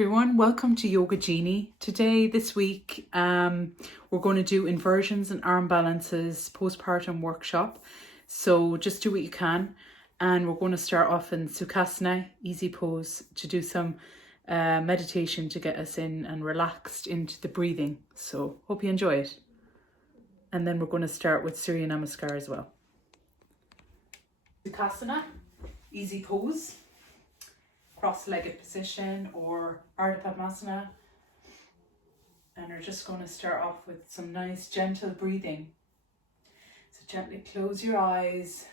everyone, welcome to Yoga Genie. Today, this week, we're going to do inversions and arm balances postpartum workshop. So just do what you can, and we're going to start off in sukhasana, easy pose, to do some meditation to get us in and relaxed into the breathing. So hope you enjoy it. And then we're going to start with Surya Namaskar as well. Sukhasana, easy pose. Cross-legged position or Ardha Padmasana, and we're just going to start off with some nice gentle breathing. So gently close your eyes,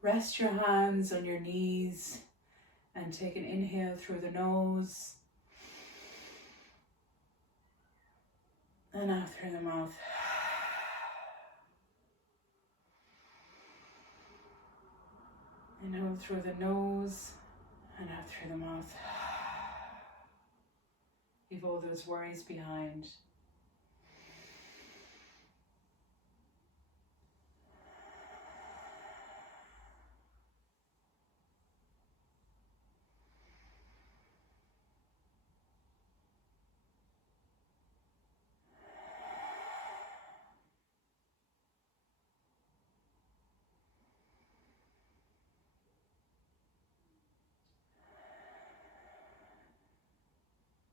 rest your hands on your knees, and take an inhale through the nose and out through the mouth. Inhale through the nose and out through the mouth. Leave all those worries behind.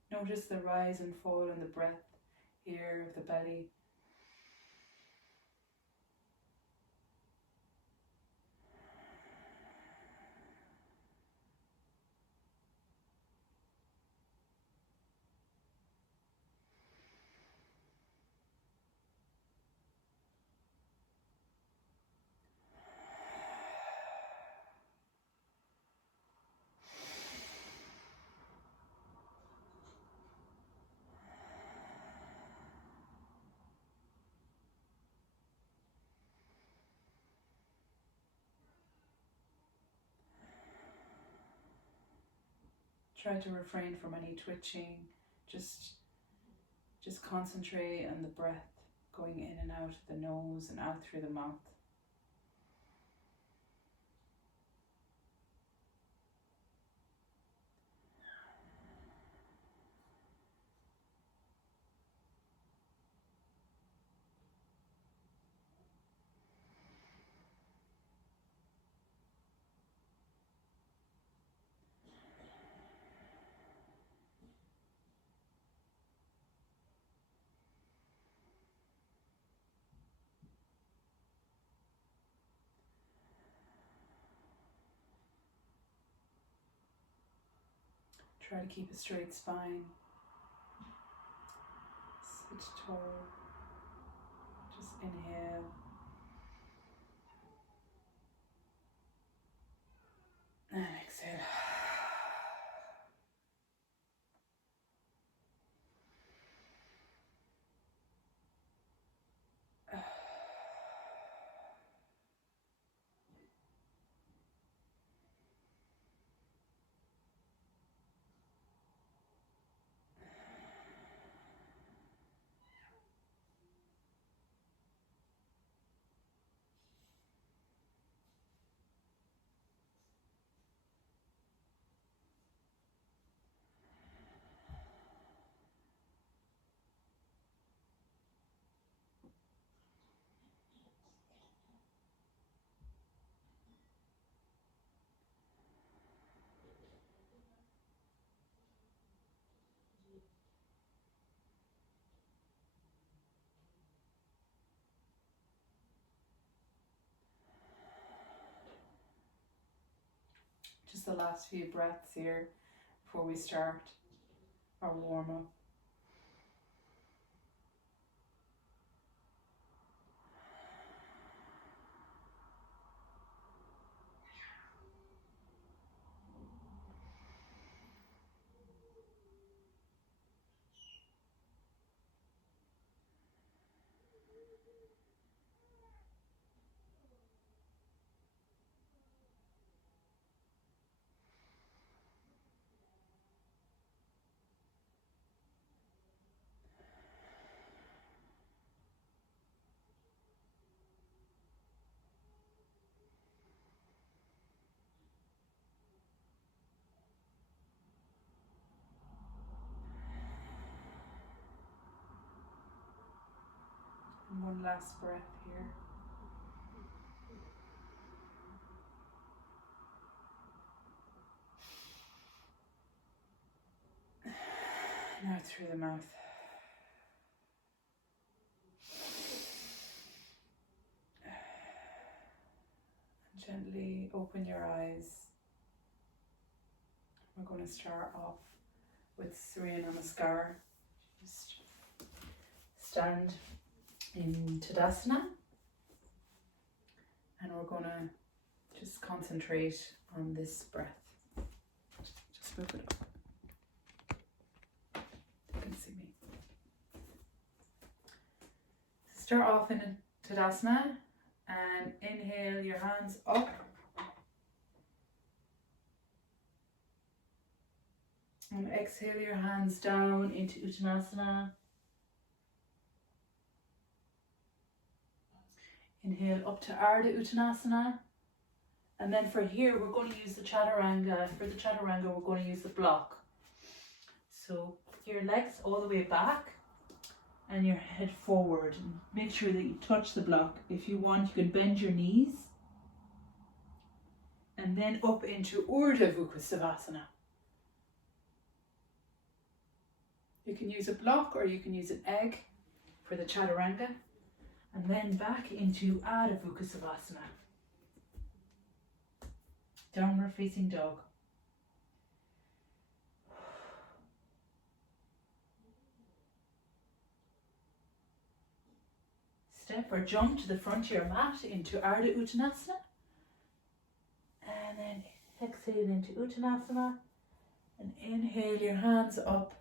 Notice the rise and fall in the breath here of the belly. Try to refrain from any twitching. Just concentrate on the breath going in and out of the nose and out through the mouth. Try to keep a straight spine. Sit tall. Just inhale. And exhale. Just the last few breaths here before we start our warm-up. And one last breath here. Now through the mouth. And gently open your eyes. We're going to start off with Surya Namaskar. Just stand in Tadasana. And we're going to just concentrate on this breath. Just move it up. You can see me. Start off in Tadasana and inhale your hands up. And exhale your hands down into Uttanasana. Inhale up to Ardha Uttanasana. And then for here, we're going to use the Chaturanga. For the Chaturanga, we're going to use the block. So your legs all the way back and your head forward. And make sure that you touch the block. If you want, you can bend your knees. And then up into Urdhva Savasana. You can use a block or you can use an egg for the Chaturanga. And then back into Adho Savasana. Downward facing dog. Step or jump to the front of your mat into Ardha Uttanasana. And then exhale into Uttanasana. And inhale your hands up.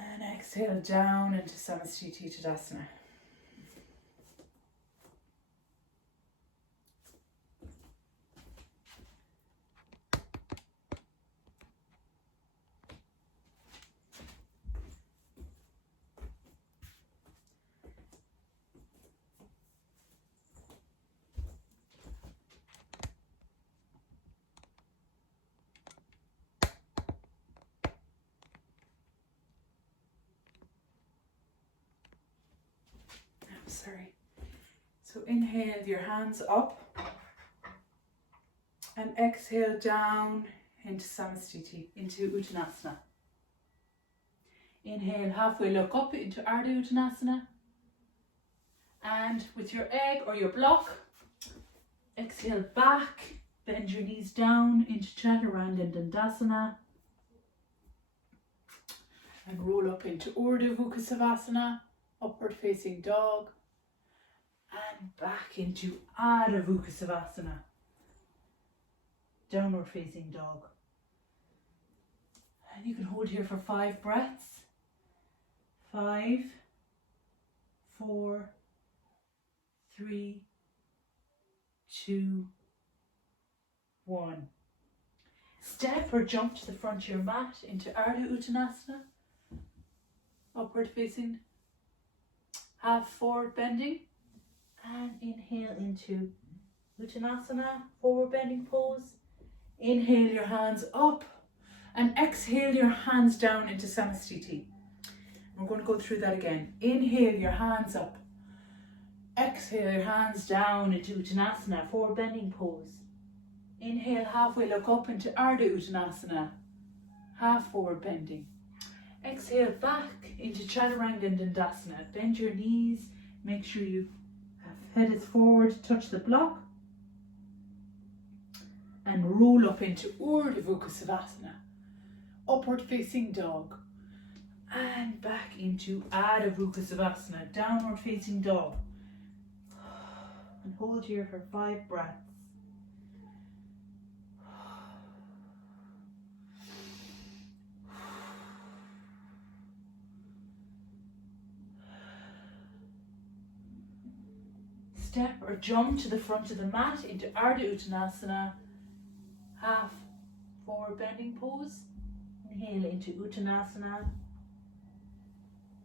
And exhale down into Samastiti Tadasana. So inhale your hands up and exhale down into Samastiti, into Uttanasana. Inhale, halfway look up into Ardha Uttanasana. And with your egg or your block, exhale back, bend your knees down into Chaturanga and Dandasana. And roll up into Urdhva Savasana, upward facing dog. And back into Adho Savasana, downward facing dog. And you can hold here for 5 breaths. 5, 4, 3, 2, 1. Step or jump to the front of your mat into Ardha Uttanasana, upward facing, half forward bending. And inhale into Uttanasana, forward bending pose. Inhale your hands up and exhale your hands down into Samastiti. We're going to go through that again. Inhale your hands up. Exhale your hands down into Uttanasana, forward bending pose. Inhale, halfway look up into Ardha Uttanasana, half forward bending. Exhale back into Chaturanga and Dandasana. Bend your knees, make sure you head is forward, touch the block. And roll up into Urdhva Savasana, upward facing dog. And back into Adho Savasana, downward facing dog. And hold here for 5 breaths. Step or jump to the front of the mat into Ardha Uttanasana, half forward bending pose. Inhale into Uttanasana.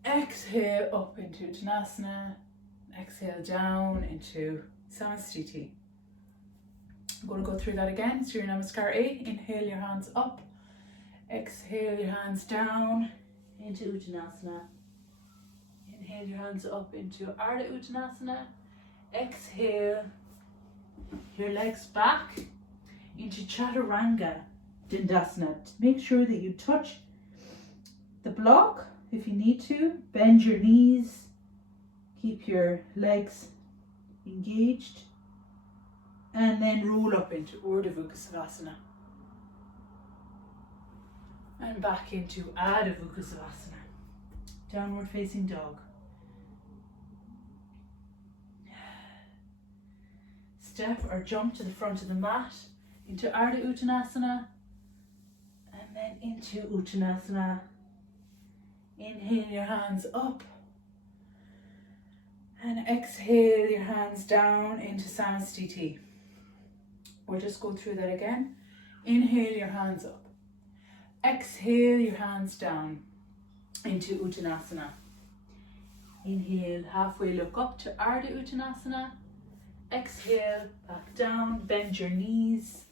Exhale up into Uttanasana. Exhale down into Samastiti. I'm going to go through that again. Surya Namaskar A. Inhale your hands up. Exhale your hands down into Uttanasana. Inhale your hands up into Ardha Uttanasana. Exhale your legs back into Chaturanga Dandasana. Make sure that you touch the block if you need to. Bend your knees. Keep your legs engaged. And then roll up into Urdhva Savasana. And back into Adho Savasana. Downward facing dog. Step or jump to the front of the mat into Ardha Uttanasana and then into Uttanasana. Inhale your hands up and exhale your hands down into Samastiti. We'll just go through that again. Inhale your hands up. Exhale your hands down into Uttanasana. Inhale, halfway look up to Ardha Uttanasana. Exhale, back down, bend your knees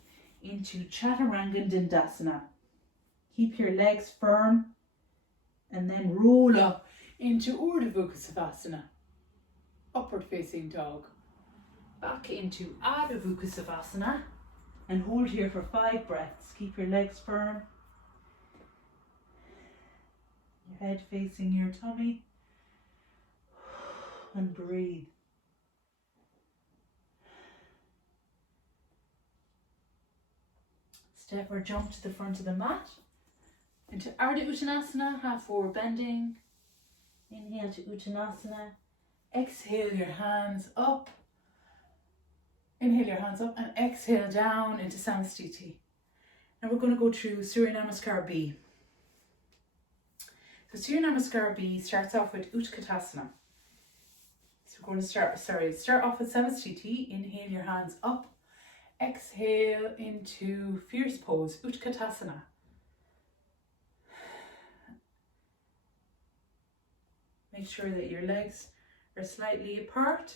into Chaturanga Dandasana. Keep your legs firm and then roll up into Urdhva Savasana. Upward facing dog. Back into Adho Savasana and hold here for 5 breaths. Keep your legs firm. Your head facing your tummy. And breathe. Step or jump to the front of the mat into Ardha Uttanasana, half forward bending. Inhale to Uttanasana. Exhale your hands up. Inhale your hands up and exhale down into Samastiti. Now we're going to go through Surya Namaskar B. So Surya Namaskar B starts off with Utkatasana. So we're going to start off with Samastiti. Inhale your hands up. Exhale into fierce pose, Utkatasana. Make sure that your legs are slightly apart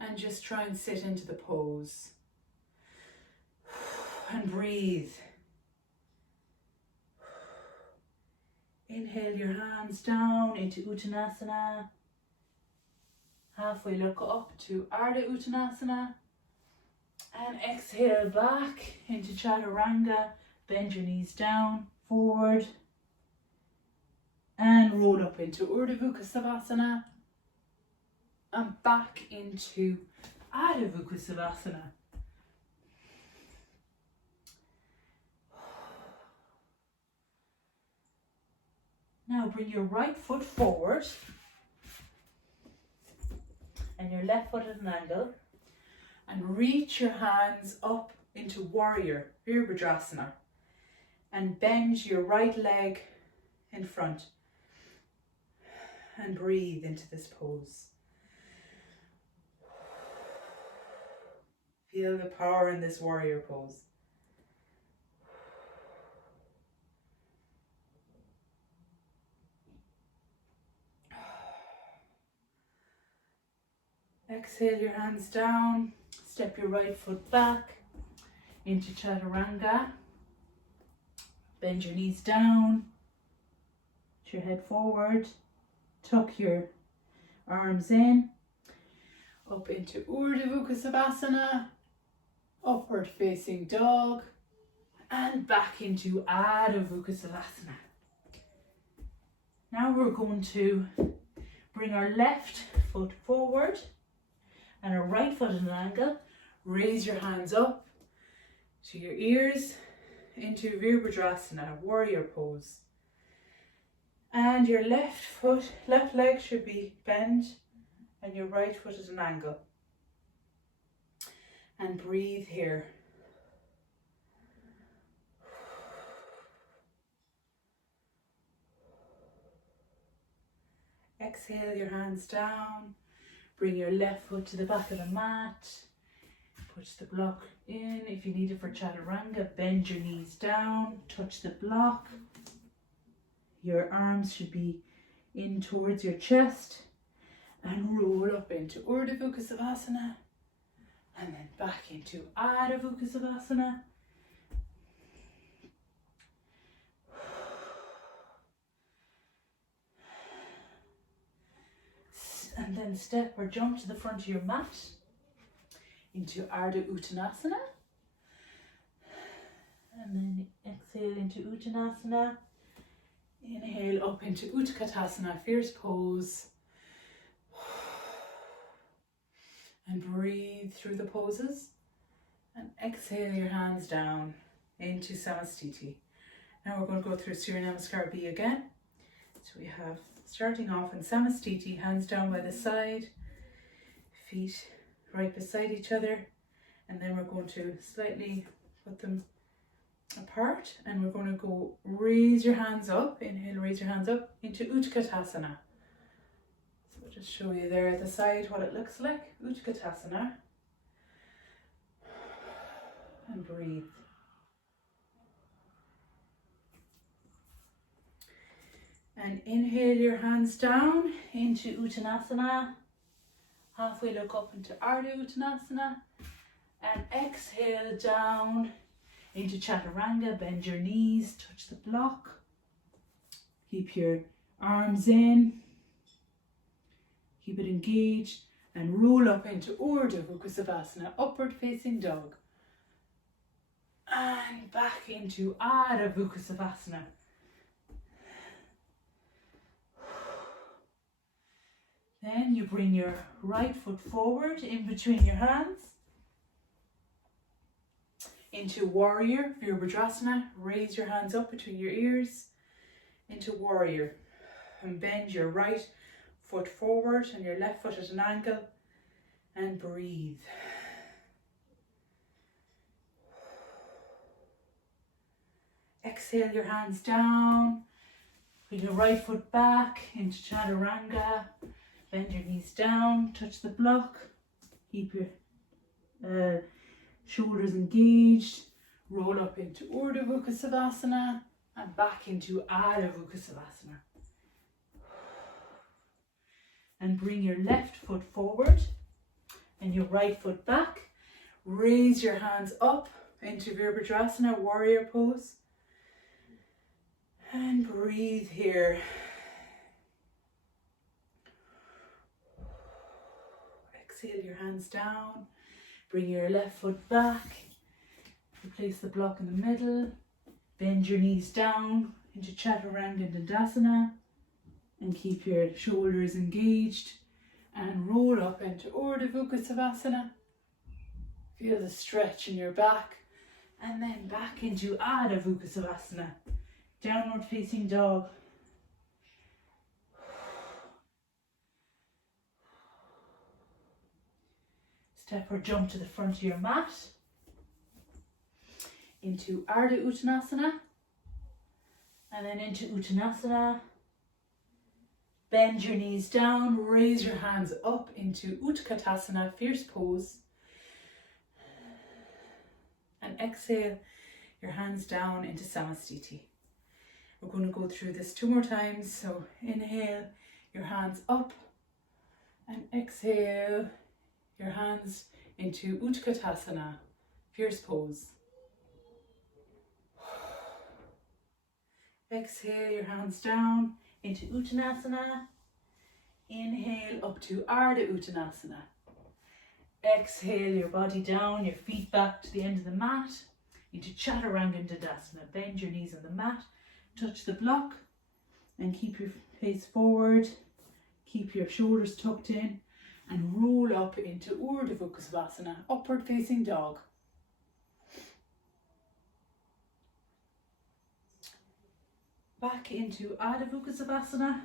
and just try and sit into the pose. And breathe. Inhale your hands down into Uttanasana. Halfway look up to Ardha Uttanasana. And exhale back into Chaturanga. Bend your knees down, forward. And roll up into Urdhva Savasana. And back into Adho Savasana. Now bring your right foot forward. And your left foot at an angle. And reach your hands up into warrior, virasana. And bend your right leg in front. And breathe into this pose. Feel the power in this warrior pose. Exhale your hands down. Step your right foot back into Chaturanga. Bend your knees down. Put your head forward. Tuck your arms in. Up into Urdhva Savasana. Upward facing dog. And back into Adho Savasana. Now we're going to bring our left foot forward and our right foot at an angle. Raise your hands up to your ears into virasana, warrior pose. And your left leg should be bent and your right foot at an angle. And breathe here. Exhale your hands down. Bring your left foot to the back of the mat. Push the block in. If you need it for Chaturanga, bend your knees down. Touch the block. Your arms should be in towards your chest. And roll up into Urdhva Savasana. And then back into Adho Savasana. And then step or jump to the front of your mat into Adho Uttanasana. And then exhale into Uttanasana. Inhale up into Utkatasana, fierce pose. And breathe through the poses. And exhale your hands down into Samastiti. Now we're going to go through Surya Namaskar B again. So we have, starting off in Samastiti, hands down by the side, feet right beside each other. And then we're going to slightly put them apart, and we're going to go raise your hands up. Inhale, raise your hands up into Utkatasana. So I'll just show you there at the side what it looks like. Utkatasana. And breathe. And inhale your hands down into Uttanasana. Halfway look up into Adho Uttanasana. And exhale down into Chaturanga. Bend your knees, touch the block. Keep your arms in. Keep it engaged. And roll up into Urdhva Mukha, upward facing dog. And back into Adho Mukha. Then you bring your right foot forward in between your hands into Warrior, virasana. Raise your hands up between your ears into Warrior. And bend your right foot forward and your left foot at an angle and breathe. Exhale your hands down. Bring your right foot back into Chaturanga. Bend your knees down, touch the block. Keep your shoulders engaged. Roll up into Urdhva Mukha and back into Adho Mukha. And bring your left foot forward and your right foot back. Raise your hands up into virasana, warrior pose. And breathe here. Exhale your hands down. Bring your left foot back. Place the block in the middle. Bend your knees down into Chaturanga Dandasana. And keep your shoulders engaged. And roll up into Urdhva Mukha. Feel the stretch in your back. And then back into Adho Mukha. Downward facing dog. Step or jump to the front of your mat into Adho Uttanasana and then into Uttanasana. Bend your knees down, raise your hands up into Utkatasana, fierce pose. And exhale your hands down into Samastiti. We're going to go through this 2 more times. So inhale your hands up and exhale your hands into Utkatasana, fierce pose. Exhale your hands down into Uttanasana. Inhale up to Adho Uttanasana. Exhale your body down, your feet back to the end of the mat into Chaturanga Dandasana. Bend your knees on the mat, touch the block and keep your face forward. Keep your shoulders tucked in. And roll up into Urdhva Mukha, upward facing dog. Back into Adho Mukha.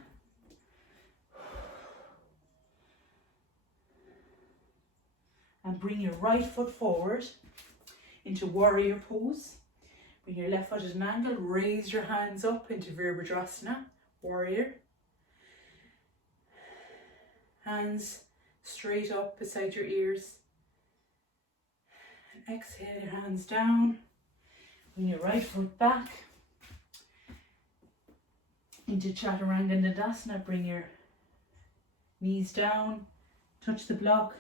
And bring your right foot forward into warrior pose. Bring your left foot at an angle. Raise your hands up into virasana, warrior. Hands straight up beside your ears. And exhale your hands down. Bring your right foot back into Chaturanga Dandasana. Bring your knees down, touch the block,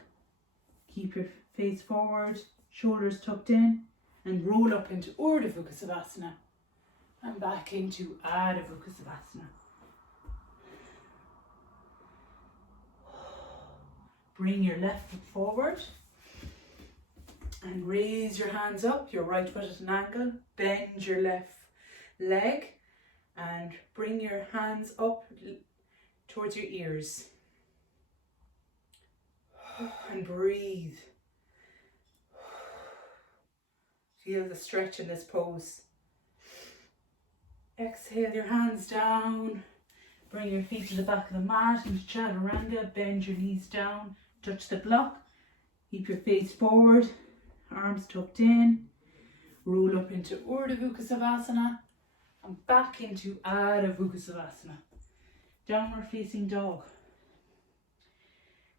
keep your face forward, shoulders tucked in, and roll up into Urdhva Mukha and back into Adho Mukha. Bring your left foot forward and raise your hands up, your right foot at an angle. Bend your left leg and bring your hands up towards your ears. And breathe. Feel the stretch in this pose. Exhale your hands down. Bring your feet to the back of the mat into chaturanga. Bend your knees down. Touch the block. Keep your face forward. Arms tucked in. Roll up into Urdhva Savasana. And back into Adho Savasana. Downward facing dog.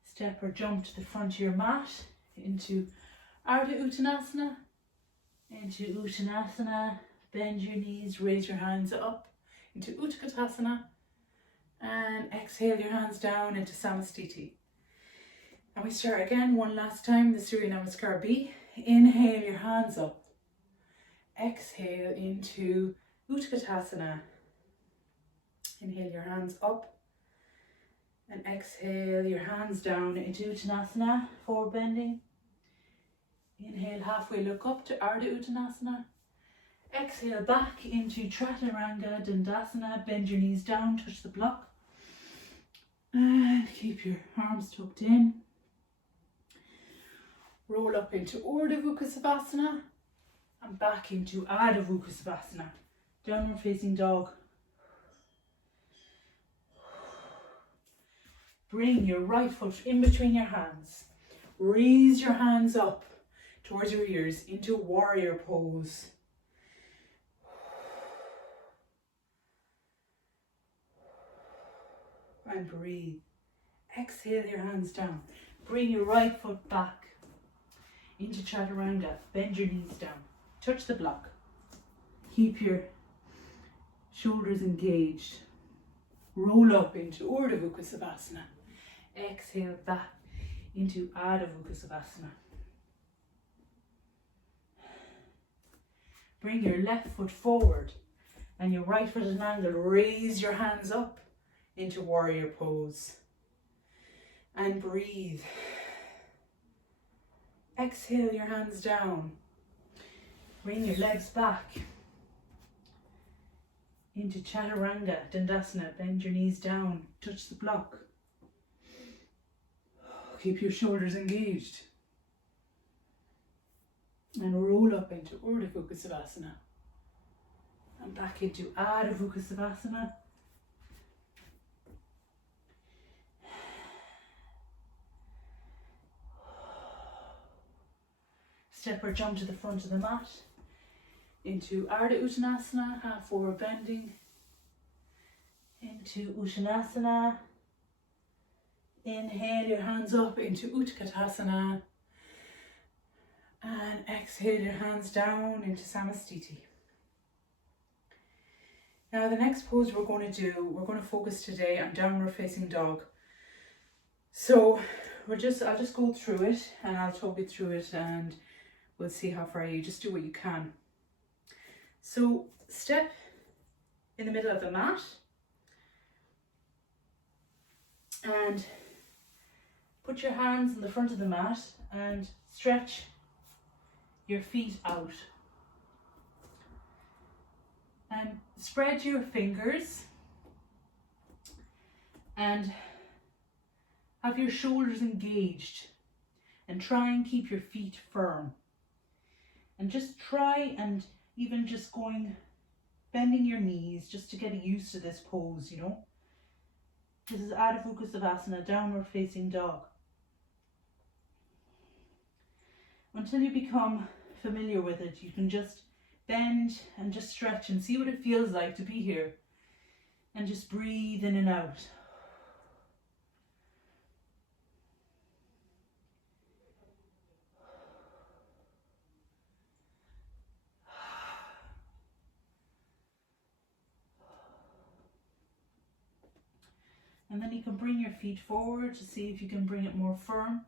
Step or jump to the front of your mat into Ardha Uttanasana. Into Uttanasana. Bend your knees, raise your hands up into Utkatasana. And exhale your hands down into Samastiti. And we start again one last time, the Surya Namaskar B. Inhale your hands up. Exhale into Utkatasana. Inhale your hands up. And exhale your hands down into Uttanasana, forward bending. Inhale, halfway look up to Ardha Uttanasana. Exhale back into Chaturanga Dandasana. Bend your knees down, touch the block. And keep your arms tucked in. Roll up into Urdhva Savasana. And back into Adho Savasana. Downward facing dog. Bring your right foot in between your hands. Raise your hands up towards your ears into warrior pose. And breathe. Exhale your hands down. Bring your right foot back into chaturanga. Bend your knees down. Touch the block. Keep your shoulders engaged. Roll up into Urdhva Savasana. Exhale back into Adho Savasana. Bring your left foot forward and your right foot at an angle. Raise your hands up into warrior pose. And breathe. Exhale your hands down. Bring your legs back into Chaturanga Dandasana. Bend your knees down. Touch the block. Keep your shoulders engaged. And roll up into Urdhva Savasana. And back into Adho Savasana. Step or jump to the front of the mat into Ardha Uttanasana, half forward bending, into Uttanasana. Inhale your hands up into Utkatasana and exhale your hands down into Samastiti. Now the next pose we're going to focus today on downward facing dog. So I'll just go through it and I'll talk you through it and we'll see how far you just do what you can. So step in the middle of the mat and put your hands in the front of the mat and stretch your feet out. And spread your fingers and have your shoulders engaged and try and keep your feet firm. And just try and even just bending your knees just to get used to this pose, you know. This is Adho Savasana, downward facing dog. Until you become familiar with it, you can just bend and just stretch and see what it feels like to be here. And just breathe in and out. And then you can bring your feet forward to see if you can bring it more firm.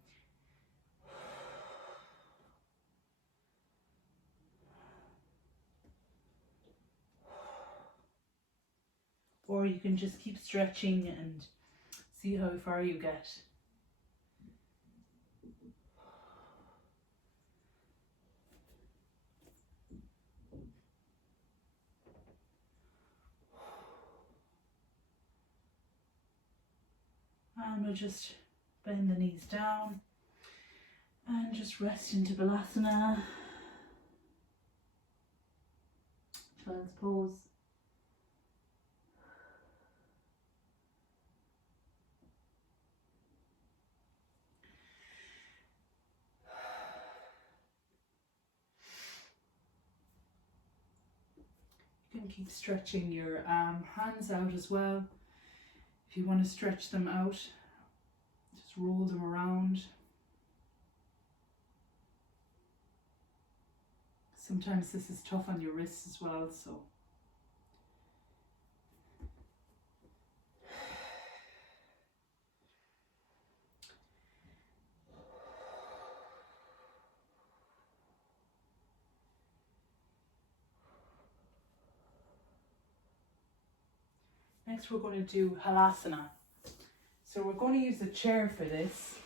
Or you can just keep stretching and see how far you get. And we'll just bend the knees down and just rest into Balasana. Child's pose. You can keep stretching your hands out as well. If you want to stretch them out, just roll them around. Sometimes this is tough on your wrists as well, so. Next we're going to do Halasana. So we're going to use a chair for this.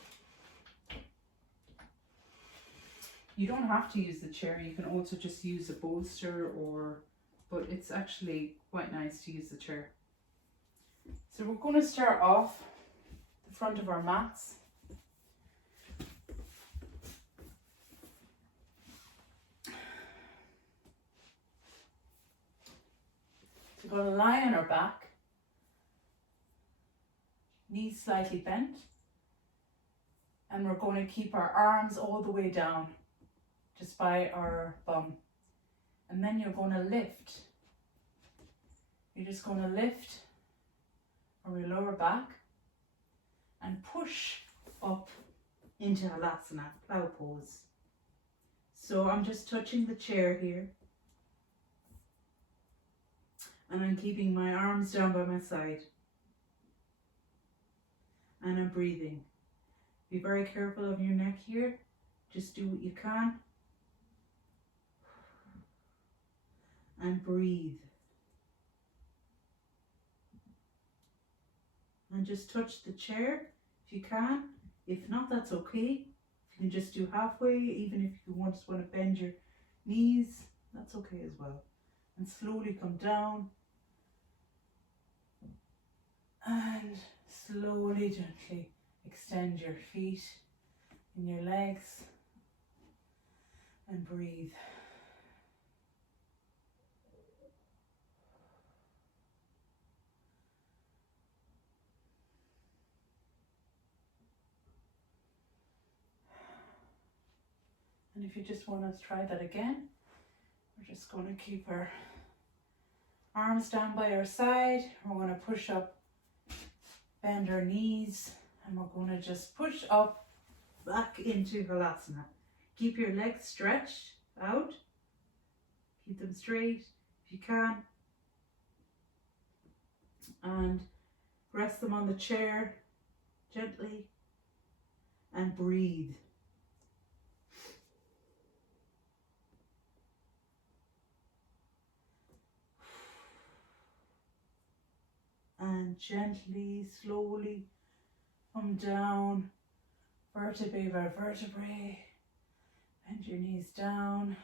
You don't have to use the chair, you can also just use a bolster but it's actually quite nice to use the chair. So we're going to start off the front of our mats. So we're going to lie on our back, knees slightly bent, and we're going to keep our arms all the way down, just by our bum. And then you're going to lift. You're just going to lift from your lower back and push up into Halasana, plow pose. So I'm just touching the chair here. And I'm keeping my arms down by my side. And I'm breathing. Be very careful of your neck here. Just do what you can. And breathe. And just touch the chair if you can. If not, that's okay. You can just do halfway, even if you just want to bend your knees, that's okay as well. And slowly come down. And slowly, gently extend your feet and your legs and breathe. And if you just want to try that again, we're just going to keep our arms down by our side. We're going to push up, bend our knees, and we're going to just push up back into Halasana. Keep your legs stretched out. Keep them straight if you can. And rest them on the chair gently and breathe. And gently, slowly come down, vertebrae by vertebrae. Bend your knees down,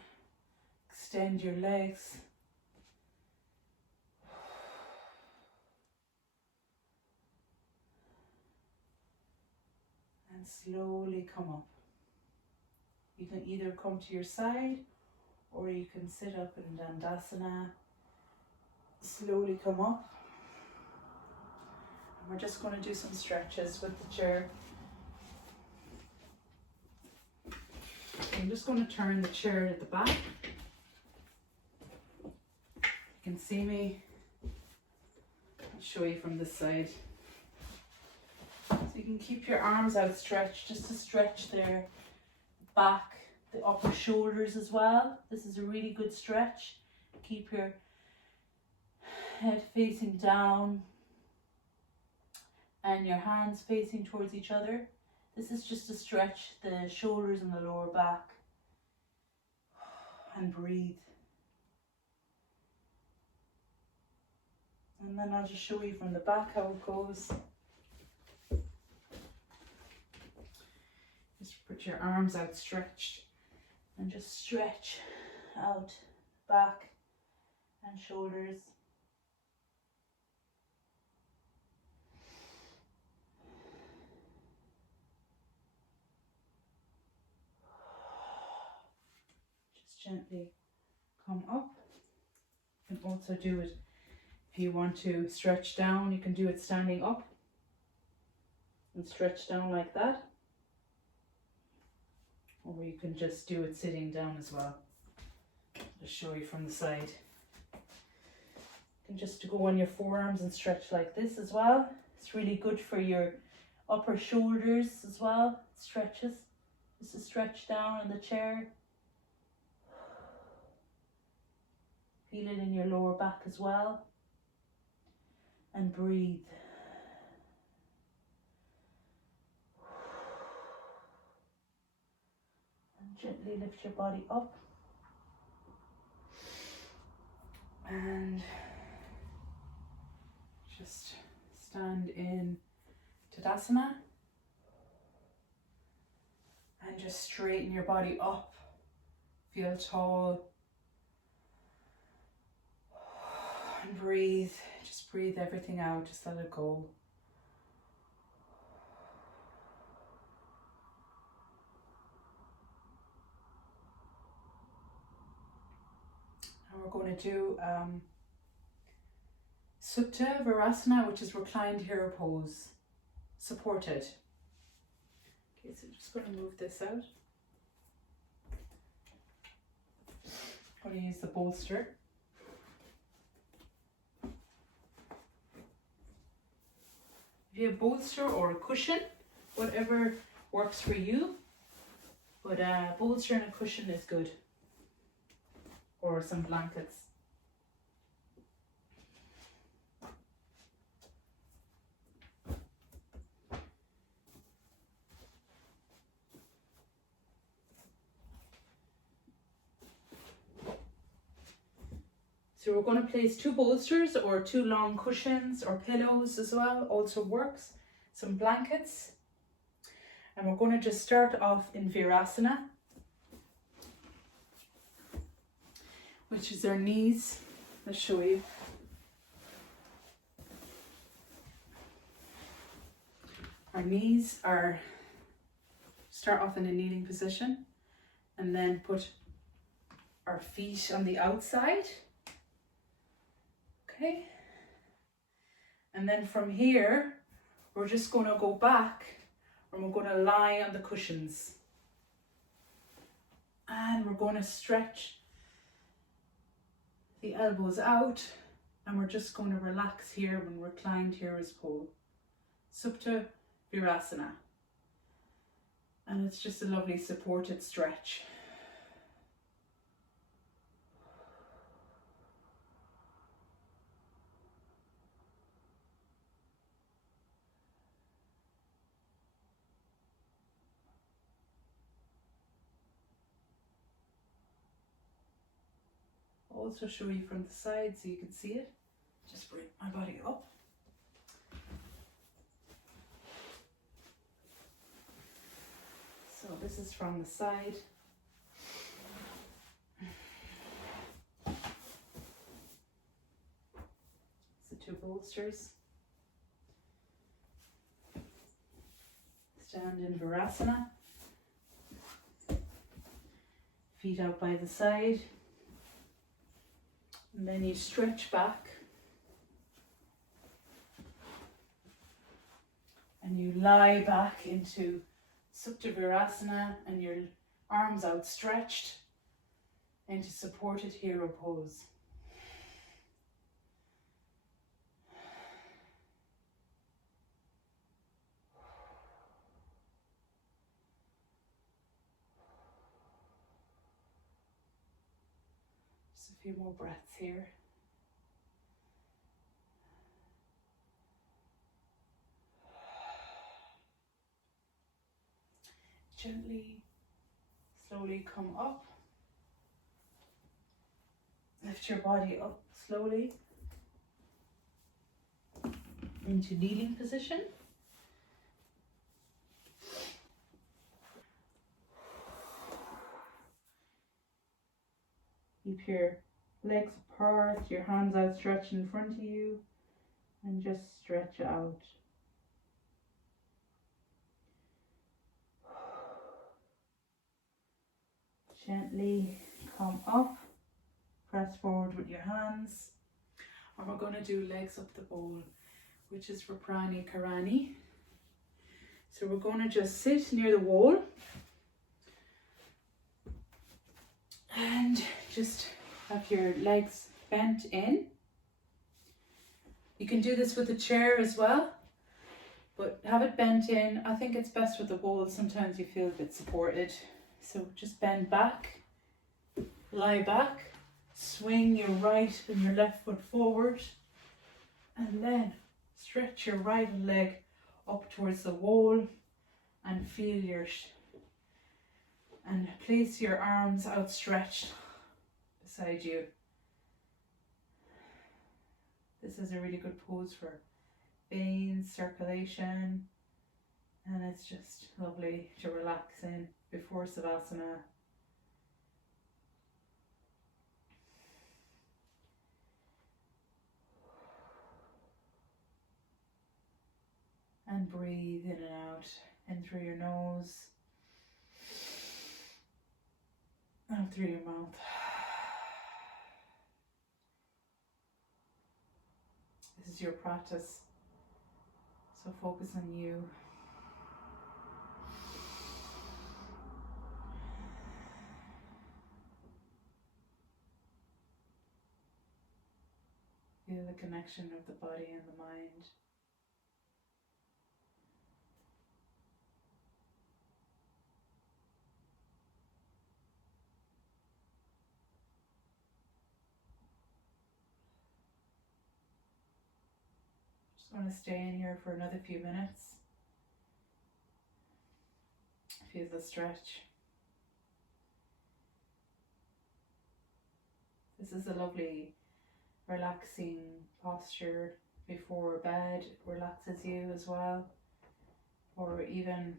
extend your legs. And slowly come up. You can either come to your side or you can sit up in Dandasana. Slowly come up. And we're just going to do some stretches with the chair. I'm just going to turn the chair at the back. You can see me. I'll show you from this side. So you can keep your arms outstretched just to stretch their back, the upper shoulders as well. This is a really good stretch. Keep your head facing down and your hands facing towards each other. This is just to stretch the shoulders and the lower back. And breathe. And then I'll just show you from the back how it goes. Just put your arms outstretched and just stretch out back and shoulders. Just gently come up. You can also do it if you want to stretch down. You can do it standing up and stretch down like that. Or you can just do it sitting down as well. I'll show you from the side. You can just go on your forearms and stretch like this as well. It's really good for your upper shoulders as well. It stretches. Just to stretch down in the chair. Feel it in your lower back as well. And breathe. And gently lift your body up. And just stand in Tadasana. And just straighten your body up. Feel tall. And breathe. Just breathe everything out. Just let it go. And we're going to do supta, virasana, which is reclined hero pose. Supported. Okay, so I'm just going to move this out. I'm going to use the bolster. If you have a bolster or a cushion, whatever works for you, but a bolster and a cushion is good. Or some blankets. So we're going to place 2 bolsters or 2 long cushions or pillows as well, also works. Some blankets. And we're going to just start off in virasana, which is our knees. I'll show you. Our knees are, start off in a kneeling position and then put our feet on the outside. Okay, and then from here, we're just going to go back and we're going to lie on the cushions. And we're going to stretch the elbows out and we're just going to relax here when reclined here as pole. Supta, virasana. And it's just a lovely supported stretch. Also show you from the side so you can see it. Just bring my body up. So this is from the side. It's the 2 bolsters. Stand in virasana. Feet out by the side. And then you stretch back and you lie back into Supta Virasana and your arms outstretched into supported hero pose. Just a few more breaths here. Gently, slowly come up. Lift your body up slowly into kneeling position. Keep your legs apart, your hands outstretched in front of you, and just stretch out. Gently come up, press forward with your hands, and we're going to do legs up the bowl, which is for karani. So we're going to just sit near the wall and just have your legs bent in. You can do this with a chair as well, but have it bent in. I think it's best with the wall. Sometimes you feel a bit supported. So just bend back, lie back, swing your right and your left foot forward, and then stretch your right leg up towards the wall and feel and place your arms outstretched beside you. This is a really good pose for veins, circulation, and it's just lovely to relax in before shavasana. And breathe in and out, in through your nose, out through your mouth. This is your practice, so focus on you. Feel the connection of the body and the mind. Just want to stay in here for another few minutes. Feel the stretch. This is a lovely relaxing posture before bed. It relaxes you as well, or even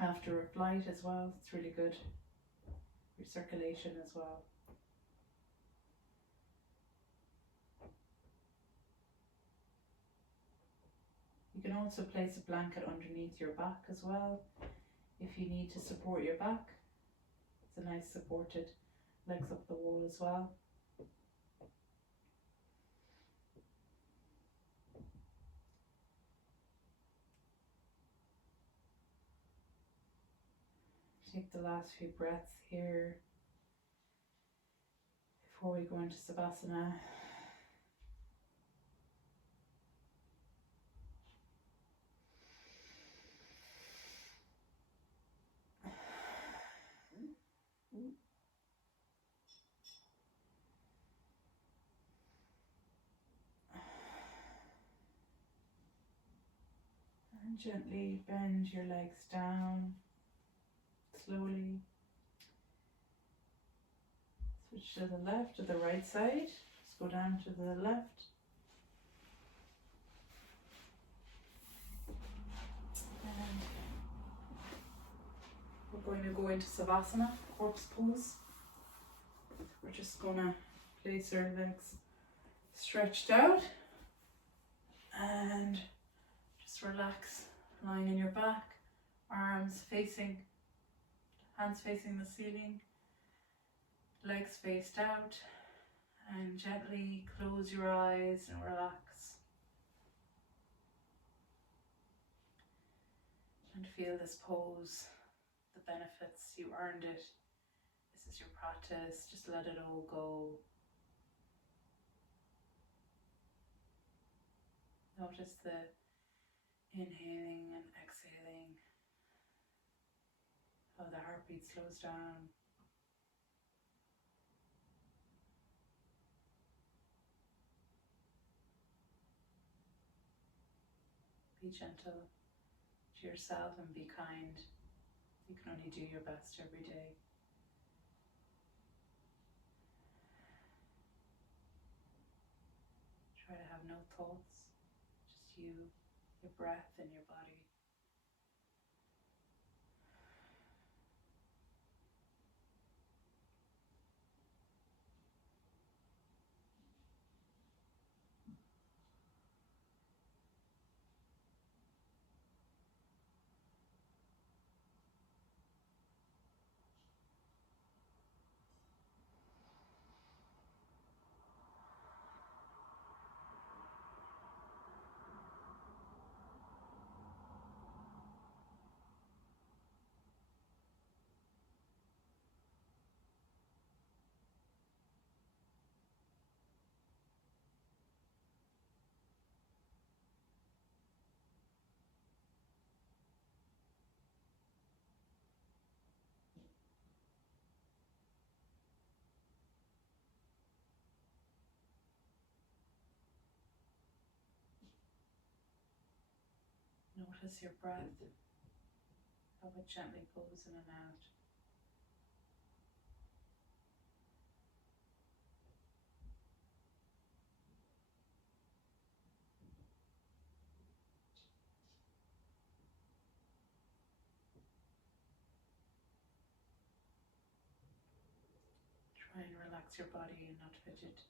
after a flight as well. It's really good for circulation as well. You can also place a blanket underneath your back as well if you need to support your back. It's a nice supported legs up the wall as well. Take the last few breaths here before we go into shavasana. And gently bend your legs down, slowly. Switch to the left or the right side. Just go down to the left. And we're going to go into shavasana, corpse pose. We're just going to place our legs stretched out and just relax, lying on your back, hands facing the ceiling, legs faced out, and gently close your eyes and relax. And feel this pose, the benefits, you earned it. This is your practice, just let it all go. Notice the inhaling and exhaling, how the heartbeat slows down. Be gentle to yourself and be kind. You can only do your best every day. Try to have no thoughts, just you, your breath and your body. Notice your breath, how it gently goes in and out. Try and relax your body and not fidget.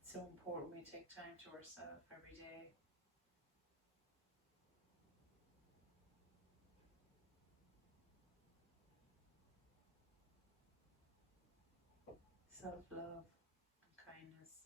It's so important we take time to ourselves every day. Self-love and kindness.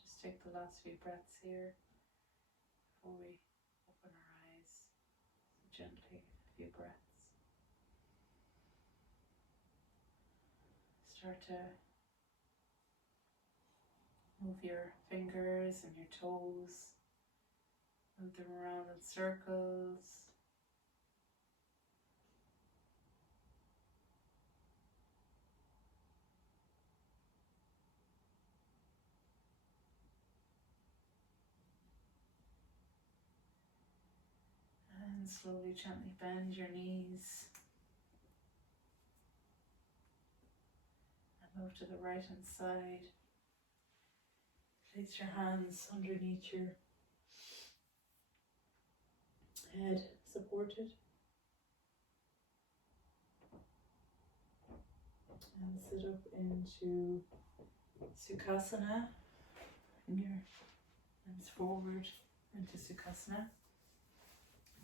Just take the last few breaths here before we open our eyes. So gently, a few breaths. Start to move your fingers and your toes. Move them around in circles. And slowly, gently bend your knees. And move to the right hand side. Place your hands underneath your head, supported. And sit up into sukhasana. Bring your hands forward into sukhasana.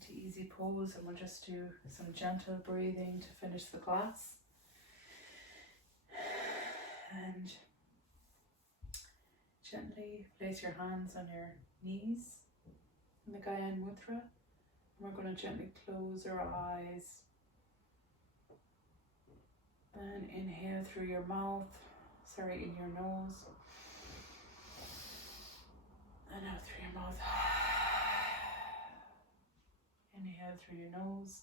Into easy pose, and we'll just do some gentle breathing to finish the class. And gently place your hands on your knees in the Gyan Mudra. And we're going to gently close our eyes. Then inhale through your mouth, in your nose. And out through your mouth. Inhale through your nose.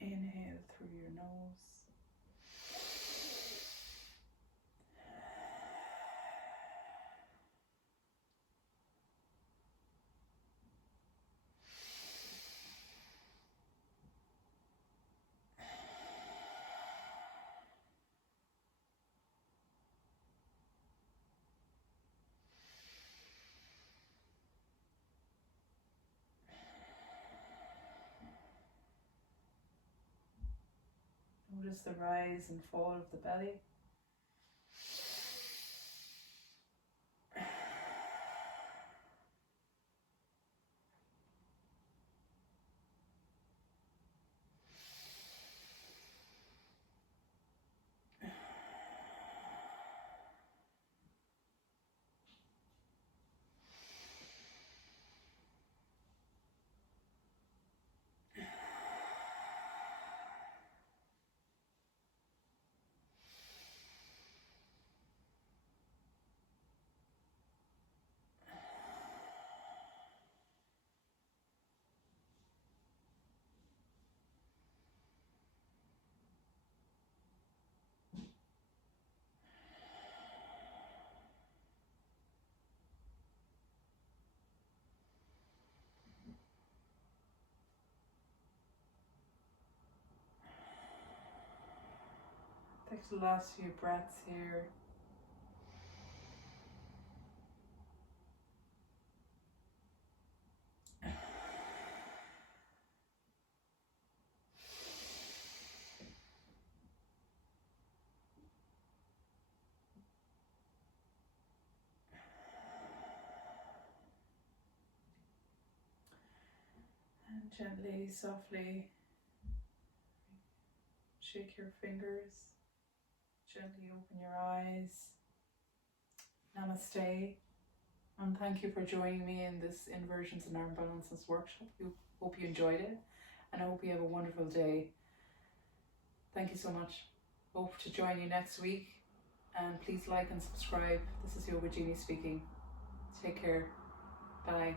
Inhale through your nose. Notice the rise and fall of the belly. Take the last few breaths here. And gently, softly shake your fingers. Gently open your eyes. Namaste. And thank you for joining me in this inversions and arm balances workshop. Hope you enjoyed it, and I hope you have a wonderful day. Thank you so much. Hope to join you next week, and please like and subscribe. This is Yoga Genie speaking. Take care. Bye.